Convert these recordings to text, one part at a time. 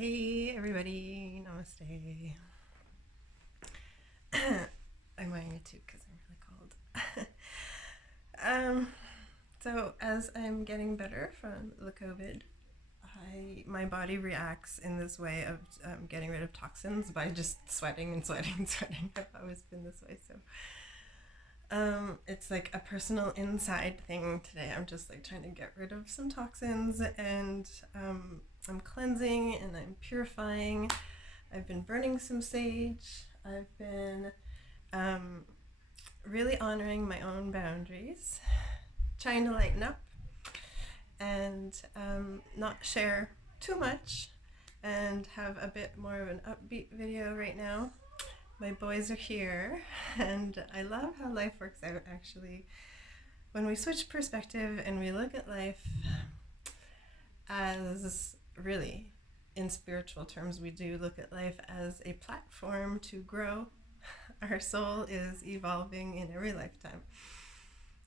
Hi, everybody. Namaste. I'm wearing a toque because I'm really cold. So as I'm getting better from the COVID, my body reacts in this way of getting rid of toxins by just sweating and sweating and sweating. I've always been this way, so it's like a personal inside thing today. I'm just like trying to get rid of some toxins, and I'm cleansing and I'm purifying. I've been burning some sage. I've been um, really honoring my own boundaries, trying to lighten up and not share too much, and have a bit more of an upbeat video right now. My boys are here, and I love how life works out actually. When we switch perspective and we look at life as really, in spiritual terms, we do look at life as a platform to grow. Our soul is evolving in every lifetime.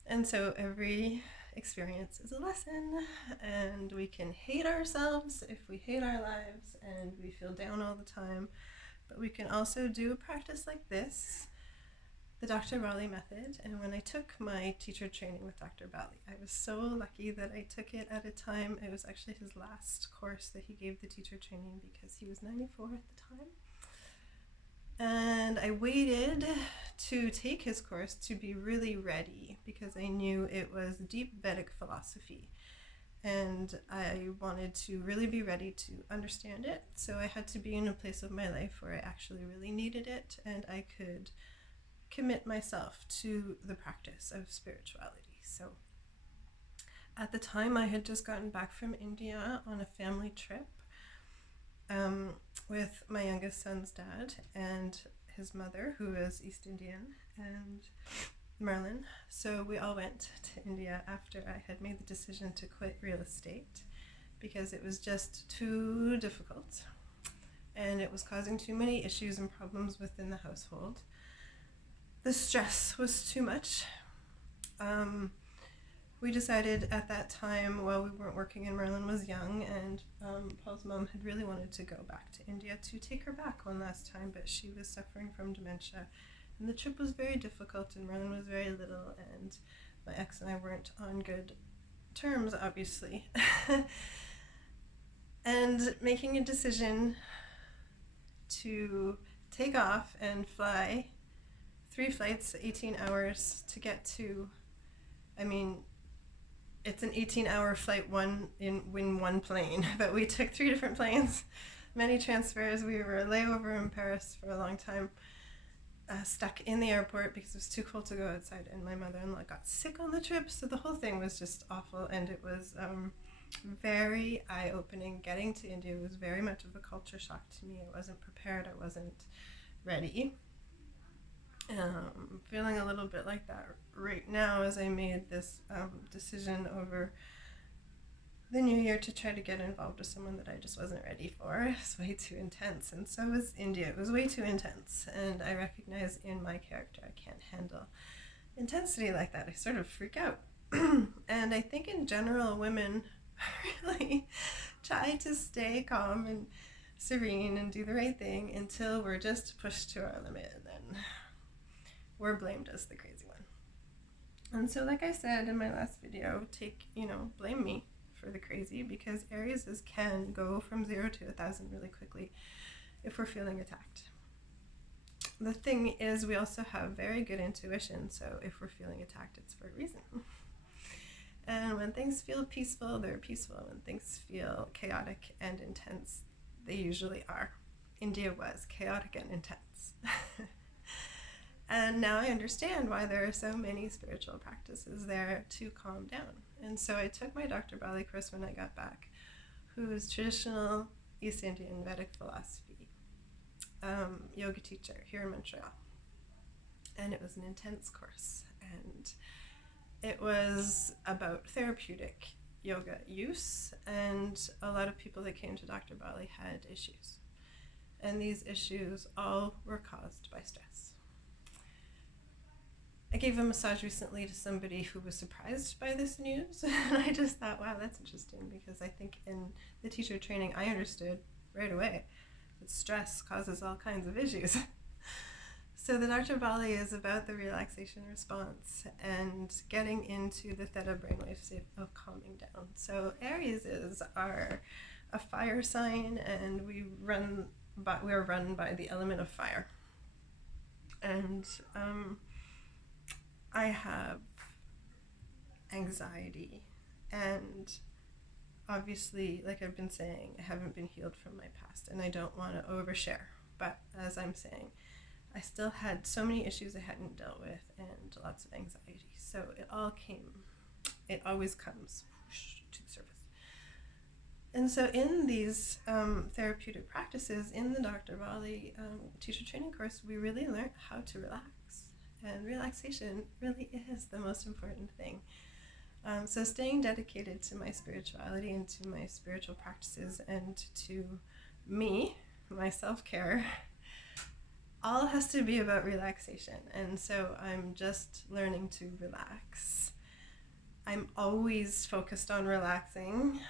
And so every experience is a lesson, and we can hate ourselves if we hate our lives and we feel down all the time. But we can also do a practice like this, the Dr. Bali method. And when I took my teacher training with Dr. Bali, I was so lucky that I took it at a time. It was actually his last course that he gave the teacher training because he was 94 at the time. And I waited to take his course to be really ready because I knew it was deep Vedic philosophy. And I wanted to really be ready to understand it. So I had to be in a place of my life where I actually really needed it, and I could commit myself to the practice of spirituality. So at the time, I had just gotten back from India on a family trip with my youngest son's dad and his mother, who is East Indian, and Merlin. So we all went to India after I had made the decision to quit real estate because it was just too difficult and it was causing too many issues and problems within the household. The stress was too much. We decided at that time, while we weren't working and Merlin was young, and Paul's mom had really wanted to go back to India to take her back one last time, but she was suffering from dementia. And the trip was very difficult, and Merlin was very little, and my ex and I weren't on good terms, obviously. And making a decision to take off and fly 3 flights, 18 hours to get to, it's an 18-hour flight in one plane, but we took 3 different planes, many transfers. We were layover in Paris for a long time, stuck in the airport because it was too cold to go outside, and my mother-in-law got sick on the trip, so the whole thing was just awful, and it was very eye-opening. Getting to India was very much of a culture shock to me. I wasn't prepared. I wasn't ready. Feeling a little bit like that right now as I made this decision over the new year to try to get involved with someone that I just wasn't ready for. It's way too intense, and so was India. It was way too intense, and I recognize in my character I can't handle intensity like that. I sort of freak out. And I think in general women really try to stay calm and serene and do the right thing until we're just pushed to our limit, and then we're blamed as the crazy one. And so, like I said in my last video, blame me for the crazy, because Aries can go from 0 to 1,000 really quickly if we're feeling attacked. The thing is, we also have very good intuition, so if we're feeling attacked, it's for a reason. And when things feel peaceful, they're peaceful. When things feel chaotic and intense, they usually are. India was chaotic and intense. And now I understand why there are so many spiritual practices there to calm down. And so I took my Dr. Bali course when I got back, who is traditional East Indian Vedic philosophy yoga teacher here in Montreal. And it was an intense course. And it was about therapeutic yoga use. And a lot of people that came to Dr. Bali had issues. And these issues all were caused by stress. I gave a massage recently to somebody who was surprised by this news, and I just thought, wow, that's interesting, because I think in the teacher training I understood right away. But stress causes all kinds of issues. So the Dr. Bali is about the relaxation response and getting into the theta brainwave state of calming down. So Aries are a fire sign, and we're run by the element of fire. And I have anxiety, and obviously, like I've been saying, I haven't been healed from my past, and I don't want to overshare. But as I'm saying, I still had so many issues I hadn't dealt with and lots of anxiety. So it always comes to the surface. And so in these therapeutic practices, in the Dr. Bali teacher training course, we really learned how to relax. And relaxation really is the most important thing. So staying dedicated to my spirituality and to my spiritual practices and to me, my self-care, all has to be about relaxation. And so I'm just learning to relax. I'm always focused on relaxing.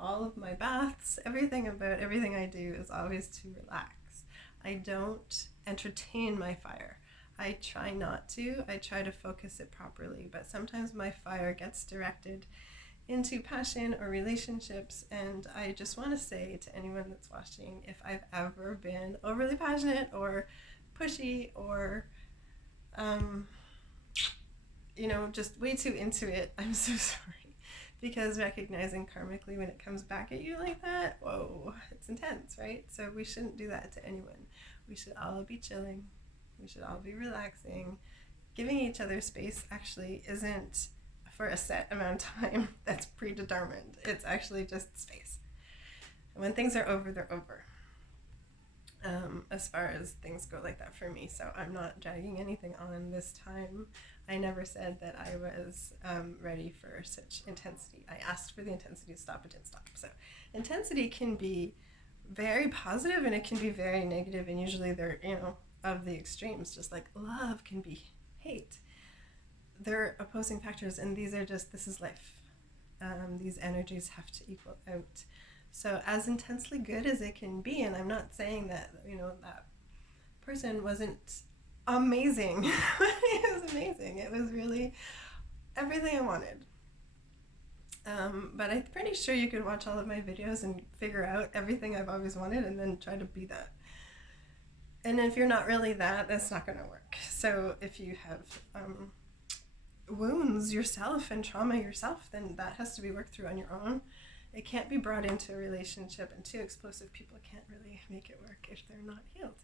All of my baths, everything about everything I do is always to relax. I don't entertain my fire. I try not to. I try to focus it properly, but sometimes my fire gets directed into passion or relationships, and I just want to say to anyone that's watching, if I've ever been overly passionate or pushy or just way too into it, I'm so sorry, because recognizing karmically when it comes back at you like that, whoa, it's intense, right? So we shouldn't do that to anyone. We should all be chilling. We should all be relaxing. Giving each other space actually isn't for a set amount of time that's predetermined. It's actually just space. And when things are over, they're over. As far as things go like that for me. So I'm not dragging anything on this time. I never said that I was ready for such intensity. I asked for the intensity to stop, it didn't stop. So intensity can be very positive and it can be very negative, and usually they're, of the extremes, just like love can be hate. They're opposing factors, and this is life. These energies have to equal out. So as intensely good as it can be, and I'm not saying that, that person wasn't amazing. It was amazing. It was really everything I wanted. But I'm pretty sure you could watch all of my videos and figure out everything I've always wanted and then try to be that. And if you're not really that, that's not going to work. So if you have wounds yourself and trauma yourself, then that has to be worked through on your own. It can't be brought into a relationship, and two explosive people can't really make it work if they're not healed.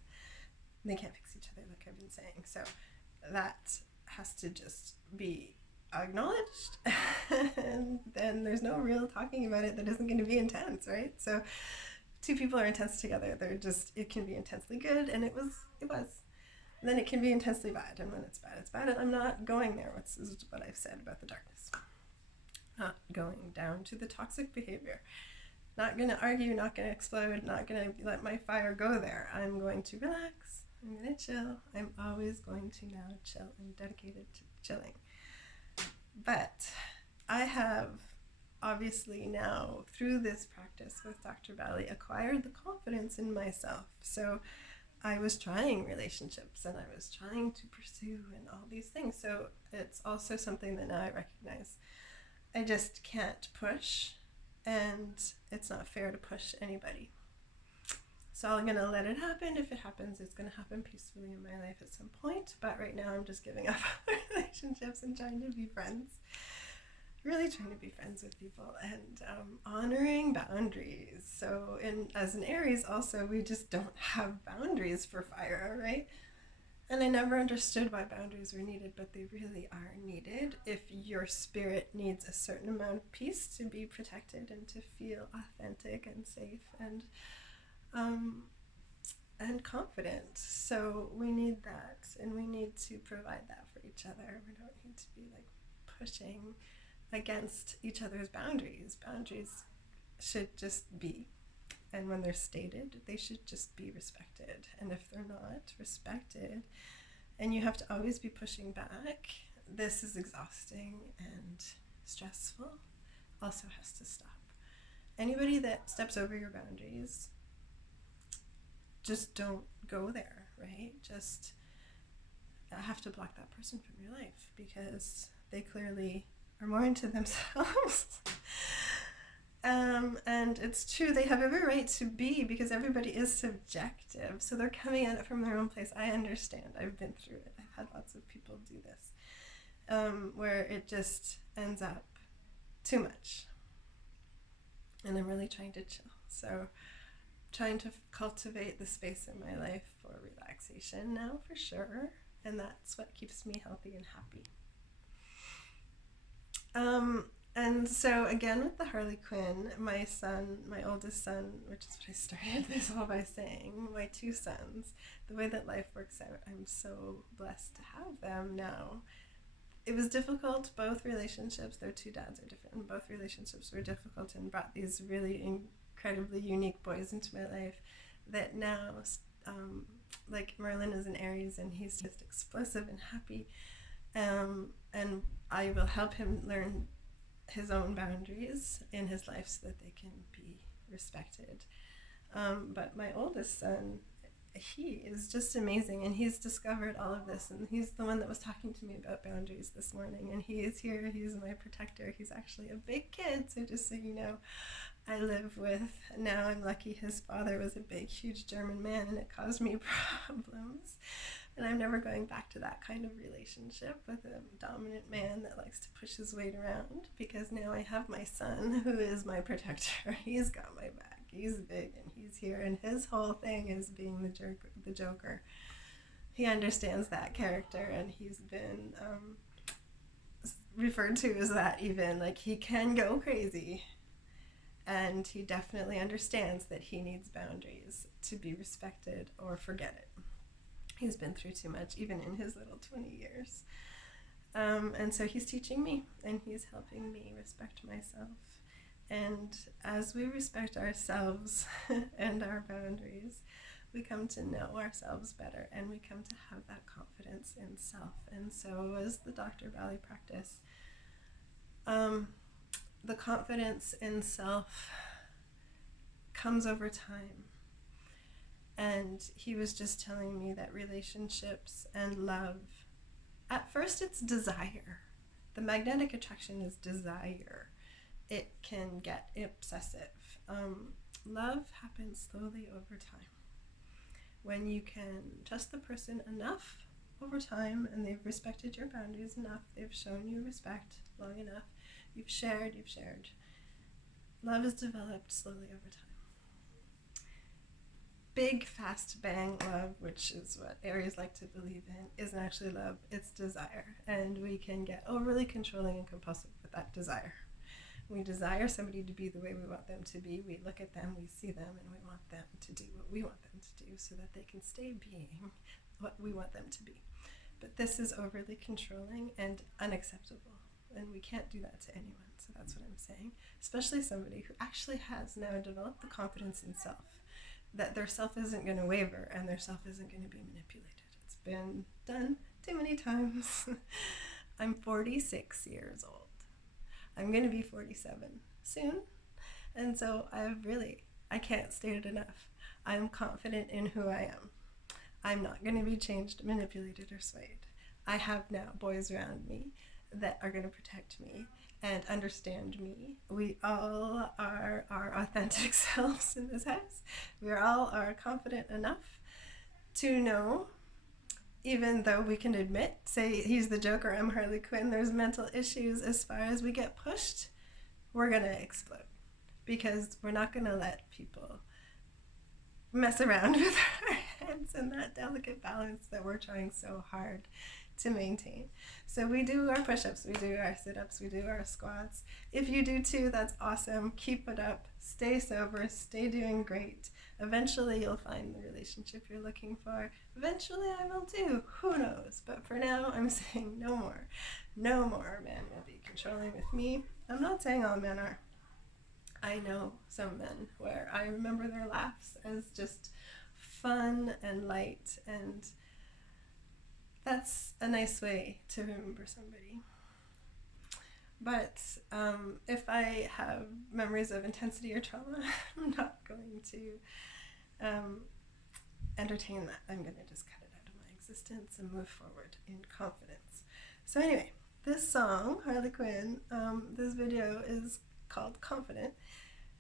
They can't fix each other, like I've been saying. So that has to just be acknowledged, and then there's no real talking about it that isn't going to be intense, right? So two people are intense together. It can be intensely good, and it was. And then it can be intensely bad, and when it's bad, it's bad. And I'm not going there. This is what I've said about the darkness. Not going down to the toxic behavior. Not going to argue, not going to explode, not going to let my fire go there. I'm going to relax. I'm going to chill. I'm always going to now chill. I'm dedicated to chilling. But I have obviously now, through this practice with Dr. Bali, acquired the confidence in myself. So I was trying relationships and I was trying to pursue and all these things. So it's also something that now I recognize. I just can't push, and it's not fair to push anybody. So I'm going to let it happen. If it happens, it's going to happen peacefully in my life at some point. But right now I'm just giving up relationships and trying to be friends. Really trying to be friends with people and honoring boundaries. So as an Aries also, we just don't have boundaries for fire, right? And I never understood why boundaries were needed, but they really are needed if your spirit needs a certain amount of peace to be protected and to feel authentic and safe and confident. So we need that, and we need to provide that for each other. We don't need to be like pushing against each other's boundaries. Boundaries should just be. And when they're stated, they should just be respected. And if they're not respected, and you have to always be pushing back, this is exhausting and stressful, also has to stop. Anybody that steps over your boundaries just don't go there, right? Just have to block that person from your life because they clearly are more into themselves. And it's true, they have every right to be, because everybody is subjective. So they're coming at it from their own place. I understand. I've been through it. I've had lots of people do this, where it just ends up too much. And I'm really trying to chill. So trying to cultivate the space in my life for relaxation now, for sure. And that's what keeps me healthy and happy. And so again with the Harley Quinn, my son, my oldest son, which is what I started this all by saying, my two sons, the way that life works out, I'm so blessed to have them now. It was difficult, both relationships, their two dads are different, and both relationships were difficult and brought these really incredibly unique boys into my life that now, like Merlin is an Aries and he's just explosive and happy, and I will help him learn his own boundaries in his life so that they can be respected. But my oldest son, he is just amazing, and he's discovered all of this, and he's the one that was talking to me about boundaries this morning, and he is here, he's my protector. He's actually a big kid, so just so you know, I live with, now I'm lucky his father was a big huge German man and it caused me problems, and I'm never going back to that kind of relationship with a dominant man that likes to push his weight around, because now I have my son who is my protector. He's got my back, he's big and he's here, and his whole thing is being the Joker. He understands that character, and he's been referred to as that, even, like, he can go crazy, and he definitely understands that he needs boundaries to be respected or forget it. He's been through too much, even in his little 20 years. And so he's teaching me, and he's helping me respect myself. And as we respect ourselves and our boundaries, we come to know ourselves better, and we come to have that confidence in self. And so as the Dr. Valley practice, the confidence in self comes over time. And he was just telling me that relationships and love, at first it's desire. The magnetic attraction is desire. It can get obsessive. Love happens slowly over time. When you can trust the person enough over time, and they've respected your boundaries enough, they've shown you respect long enough, you've shared. Love is developed slowly over time. Big, fast, bang love, which is what Aries like to believe in, isn't actually love, it's desire. And we can get overly controlling and compulsive with that desire. We desire somebody to be the way we want them to be. We look at them, we see them, and we want them to do what we want them to do so that they can stay being what we want them to be. But this is overly controlling and unacceptable, and we can't do that to anyone. So that's what I'm saying. Especially somebody who actually has now developed the confidence in self, that their self isn't going to waver and their self isn't going to be manipulated. It's been done too many times. I'm 46 years old. I'm going to be 47 soon. And so I can't state it enough. I'm confident in who I am. I'm not going to be changed, manipulated, or swayed. I have now boys around me that are going to protect me and understand me. We all are our authentic selves in this house. We all are confident enough to know, even though we can admit, say he's the Joker, I'm Harley Quinn, there's mental issues, as far as we get pushed, we're going to explode. Because we're not going to let people mess around with our heads and that delicate balance that we're trying so hard to maintain. So we do our push-ups, we do our sit-ups, we do our squats. If you do too, that's awesome. Keep it up. Stay sober. Stay doing great. Eventually you'll find the relationship you're looking for. Eventually I will too. Who knows? But for now, I'm saying no more. No more men will be controlling with me. I'm not saying all men are. I know some men where I remember their laughs as just fun and light, and that's a nice way to remember somebody. But if I have memories of intensity or trauma, I'm not going to entertain that. I'm going to just cut it out of my existence and move forward in confidence. So anyway, this song, Harley Quinn, this video is called Confident.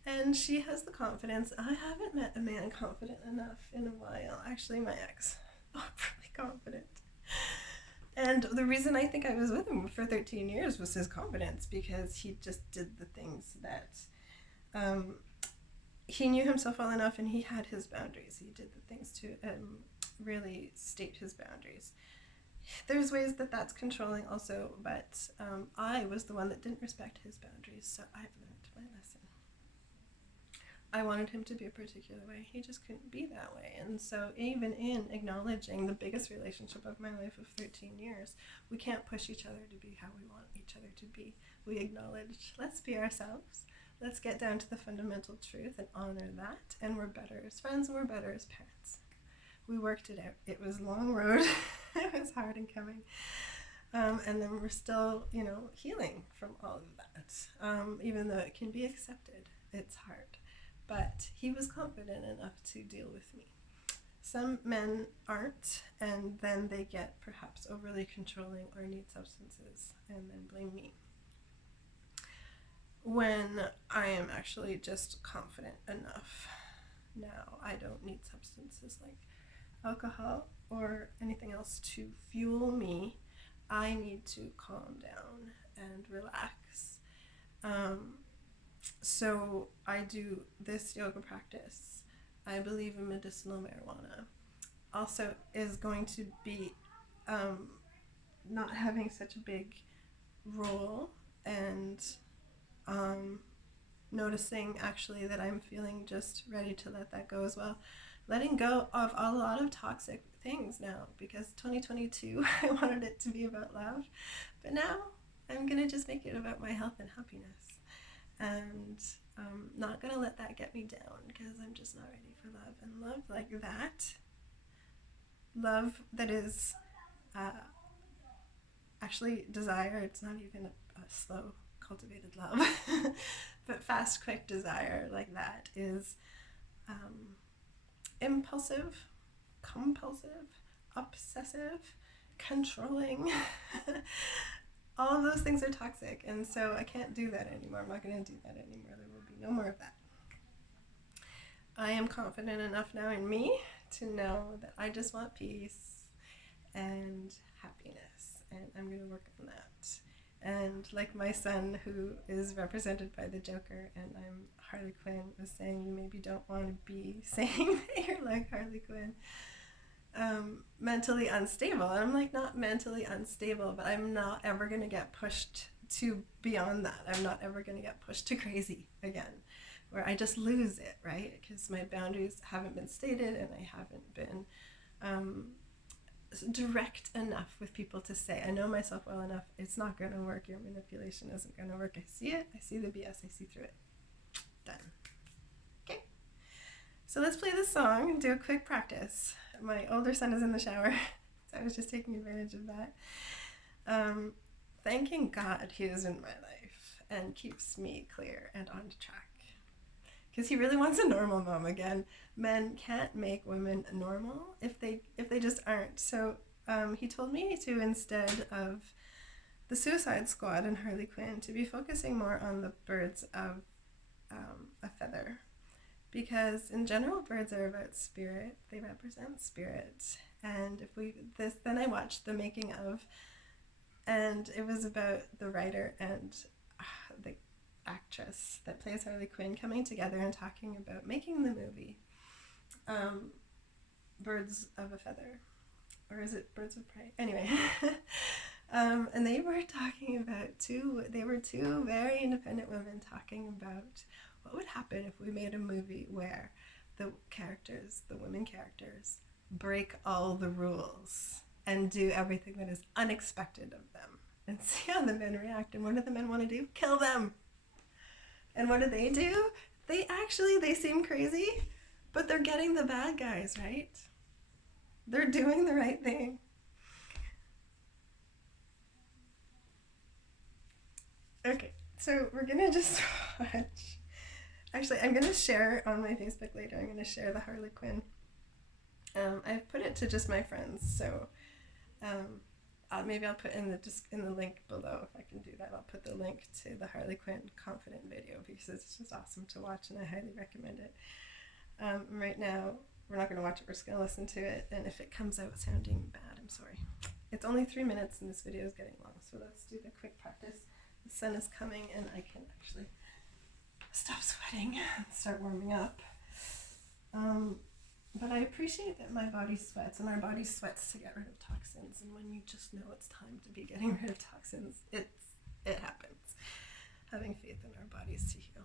And she has the confidence. I haven't met a man confident enough in a while. Actually, my ex, not really confident. And the reason I think I was with him for 13 years was his confidence, because he just did the things that he knew himself well enough, and he had his boundaries. He did the things to really state his boundaries. There's ways that that's controlling also, but I was the one that didn't respect his boundaries, so I've learned my lesson. I wanted him to be a particular way. He just couldn't be that way. And so even in acknowledging the biggest relationship of my life of 13 years, we can't push each other to be how we want each other to be. We acknowledge, let's be ourselves. Let's get down to the fundamental truth and honor that. And we're better as friends, and we're better as parents. We worked it out. It was a long road. It was hard in coming. And then we're still, healing from all of that. Even though it can be accepted, it's hard. But he was confident enough to deal with me. Some men aren't, and then they get perhaps overly controlling or need substances and then blame me. When I am actually just confident enough now, I don't need substances like alcohol or anything else to fuel me. I need to calm down and relax. So I do this yoga practice. I believe in medicinal marijuana. Also is going to be not having such a big role, and noticing actually that I'm feeling just ready to let that go as well. Letting go of a lot of toxic things now, because 2022 I wanted it to be about love, but now I'm going to just make it about my health and happiness. And not going to let that get me down, because I'm just not ready for love. And love like that is actually desire. It's not even a slow, cultivated love, but fast, quick desire like that is impulsive, compulsive, obsessive, controlling. All of those things are toxic, and so I can't do that anymore. I'm not going to do that anymore. There will be no more of that. I am confident enough now in me to know that I just want peace and happiness, and I'm going to work on that. And like my son, who is represented by the Joker, and I'm Harley Quinn, was saying, you maybe don't want to be saying that you're like Harley Quinn. Mentally unstable. And I'm like, not mentally unstable, but I'm not ever going to get pushed to beyond that. I'm not ever going to get pushed to crazy again, where I just lose it, right? Because my boundaries haven't been stated, and I haven't been direct enough with people to say, I know myself well enough, it's not going to work, your manipulation isn't going to work. I see it, I see the BS, I see through it. Done. Okay. So let's play this song and do a quick practice. My older son is in the shower, so I was just taking advantage of that. Thanking God he is in my life and keeps me clear and on track. Because he really wants a normal mom again. Men can't make women normal if they just aren't. So he told me to, instead of the Suicide Squad and Harley Quinn, to be focusing more on the birds of a feather. Because in general, birds are about spirit. They represent spirit. And then I watched the making of, and it was about the writer and the actress that plays Harley Quinn coming together and talking about making the movie Birds of a Feather. Or is it Birds of Prey? Anyway. And they were talking about two very independent women talking about what would happen if we made a movie where the women characters, break all the rules and do everything that is unexpected of them, and see how the men react. And what do the men want to do? Kill them. And what do? They seem crazy, but they're getting the bad guys, right? They're doing the right thing. Okay, so we're gonna just watch. Actually, I'm going to share on my Facebook later, I'm going to share the Harley Quinn I've put it to just my friends, so maybe I'll put in the link below if I can do that. I'll put the link to the Harley Quinn Confident video because it's just awesome to watch and I highly recommend it. Right now, we're not going to watch it, we're just going to listen to it, and if it comes out sounding bad, I'm sorry. It's only 3 minutes and this video is getting long, so let's do the quick practice. The sun is coming and I can actually stop sweating and start warming up. But I appreciate that my body sweats, and our body sweats to get rid of toxins, and when you just know it's time to be getting rid of toxins, it happens. Having faith in our bodies to heal.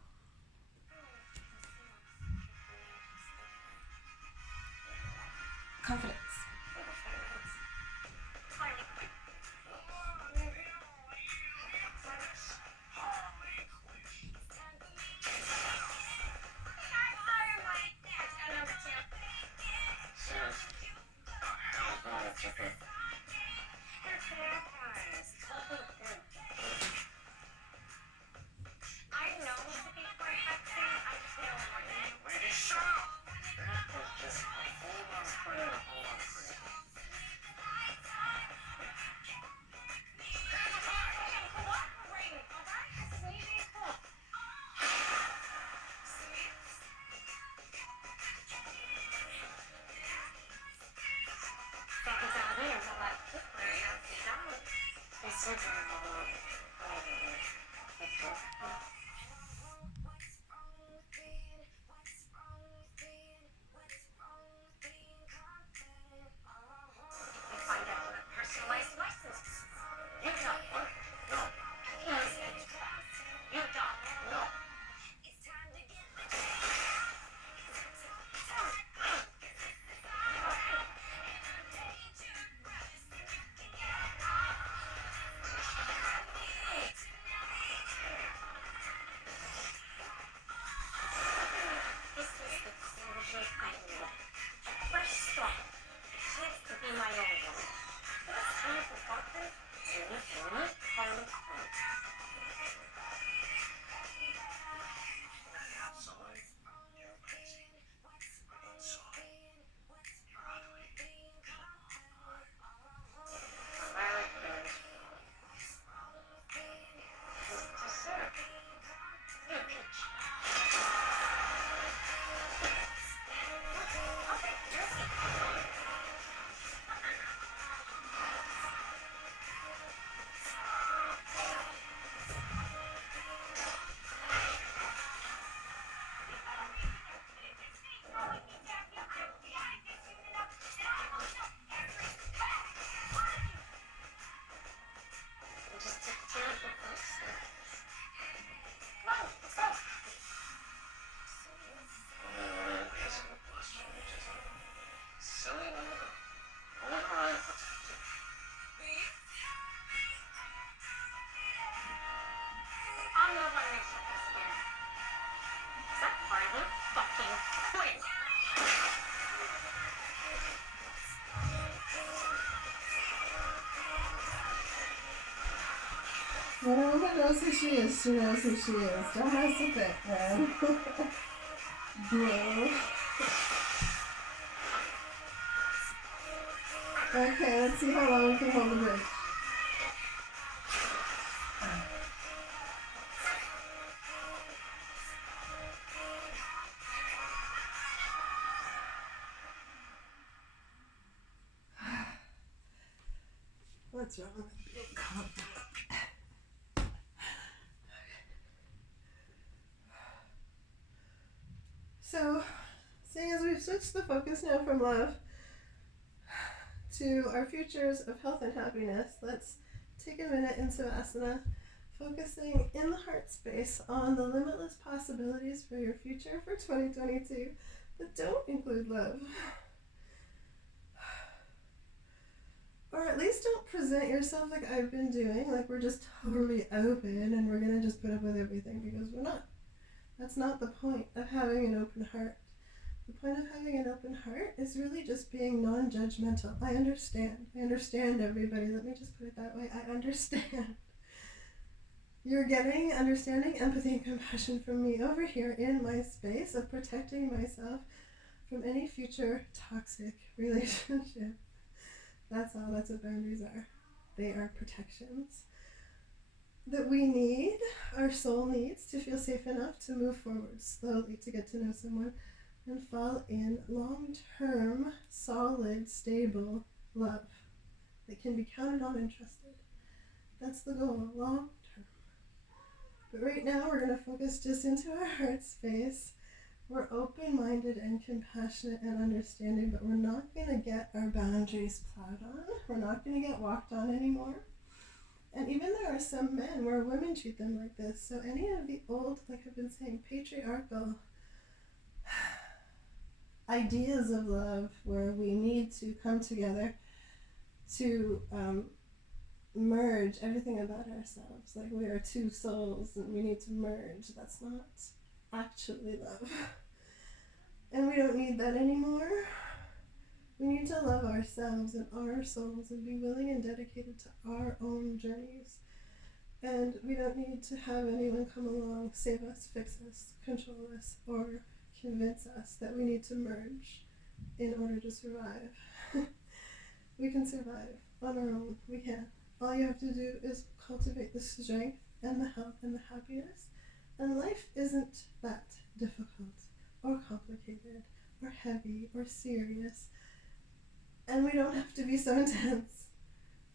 Confidence. Whoever knows who she is, she knows who she is. Don't mess with it, man. Bro. Okay, let's see how long we can hold the bridge. What's wrong with being confident? So, seeing as we've switched the focus now from love to our futures of health and happiness, let's take a minute in Savasana, focusing in the heart space on the limitless possibilities for your future for 2022 that don't include love. Or at least don't present yourself like I've been doing, like we're just totally open and we're going to just put up with everything, because we're not. That's not the point of having an open heart. The point of having an open heart is really just being non-judgmental. I understand everybody. Let me just put it that way. I understand. You're getting understanding, empathy, and compassion from me over here in my space of protecting myself from any future toxic relationship. That's all. That's what boundaries are. They are protections that we need, our soul needs, to feel safe enough to move forward slowly, to get to know someone and fall in long-term, solid, stable love that can be counted on and trusted. That's the goal, long-term. But right now we're going to focus just into our heart space. We're open-minded and compassionate and understanding, but we're not going to get our boundaries plowed on. We're not going to get walked on anymore. And even there are some men where women treat them like this. So any of the old, like I've been saying, patriarchal ideas of love where we need to come together to merge everything about ourselves. Like we are two souls and we need to merge. That's not actually love. And we don't need that anymore. We need to love ourselves and our souls and be willing and dedicated to our own journeys. And we don't need to have anyone come along, save us, fix us, control us, or convince us that we need to merge in order to survive. We can survive on our own. We can. All you have to do is cultivate the strength and the health and the happiness. And life isn't that difficult or complicated or heavy or serious. And we don't have to be so intense.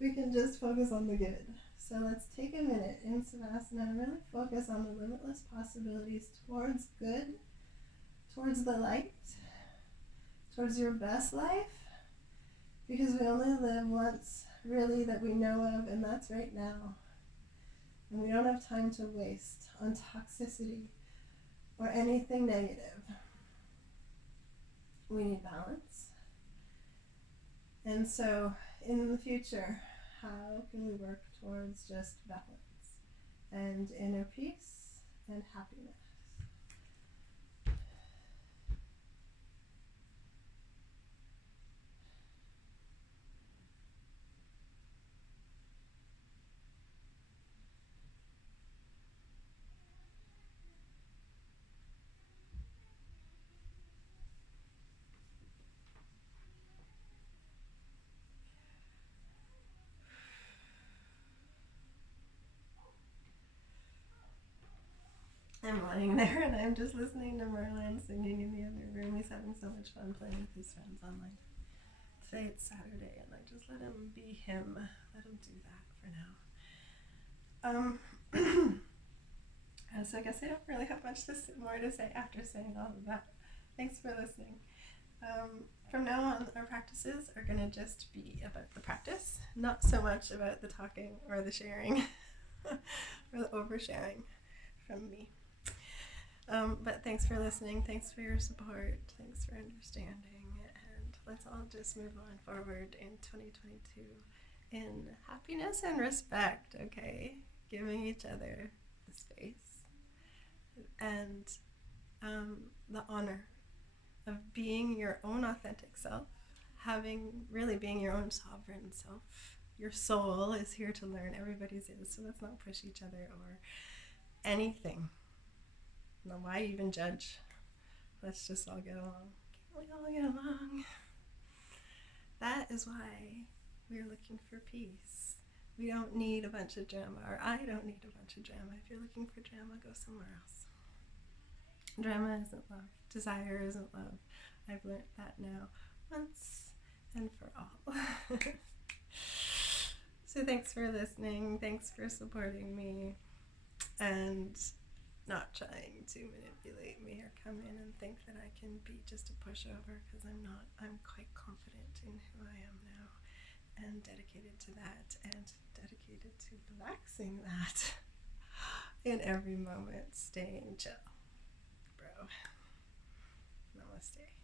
We can just focus on the good. So let's take a minute in Savasana and really focus on the limitless possibilities towards good, towards the light, towards your best life. Because we only live once, really, that we know of, and that's right now. And we don't have time to waste on toxicity or anything negative. We need balance. And so, in the future, how can we work towards just balance and inner peace and happiness? I'm lying there and I'm just listening to Merlin singing in the other room. He's having so much fun playing with his friends online. Today it's Saturday and I just let him be him. Let him do that for now. So I guess I don't really have much more to say after saying all of that. Thanks for listening. From now on, our practices are going to just be about the practice, not so much about the talking or the sharing or the oversharing from me. But thanks for listening. Thanks for your support. Thanks for understanding. And let's all just move on forward in 2022 in happiness and respect, okay? Giving each other the space and the honor of being your own authentic self, being your own sovereign self. Your soul is here to learn. Everybody's is, so let's not push each other or anything. Now, why even judge? Let's just all get along. Can't we all get along? That is why we're looking for peace. We don't need a bunch of drama, or I don't need a bunch of drama. If you're looking for drama, go somewhere else. Drama isn't love. Desire isn't love. I've learned that now once and for all. So thanks for listening. Thanks for supporting me. And not trying to manipulate me or come in and think that I can be just a pushover, because I'm not. I'm quite confident in who I am now and dedicated to that and dedicated to relaxing that in every moment, staying chill. Bro. Namaste.